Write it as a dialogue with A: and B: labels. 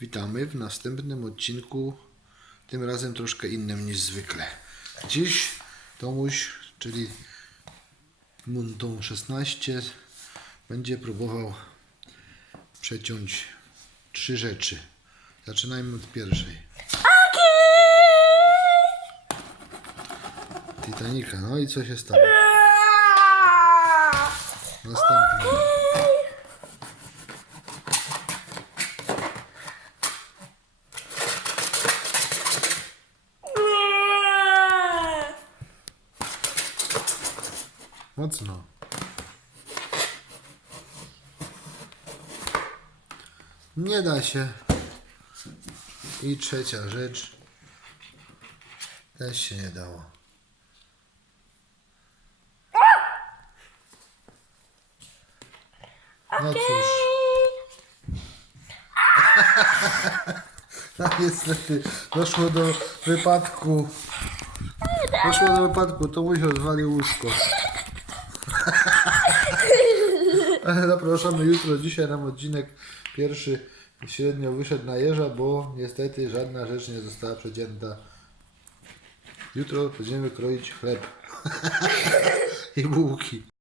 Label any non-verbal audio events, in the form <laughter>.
A: Witamy w następnym odcinku, tym razem troszkę innym niż zwykle. Dziś Tomuś, czyli Munton 16, będzie próbował przeciąć trzy rzeczy. Zaczynajmy od pierwszej. Titanica, no i co się stało? Następny. Mocno. Nie da się. I trzecia rzecz. Też się nie dało. No cóż. <laughs> No niestety doszło do wypadku. Doszło do wypadku, to musi odwalił łóżko. <laughs> zapraszamy jutro. Dzisiaj nam odcinek pierwszy średnio wyszedł na jeża, bo niestety żadna rzecz nie została przecięta. Jutro będziemy kroić chleb <laughs> i bułki.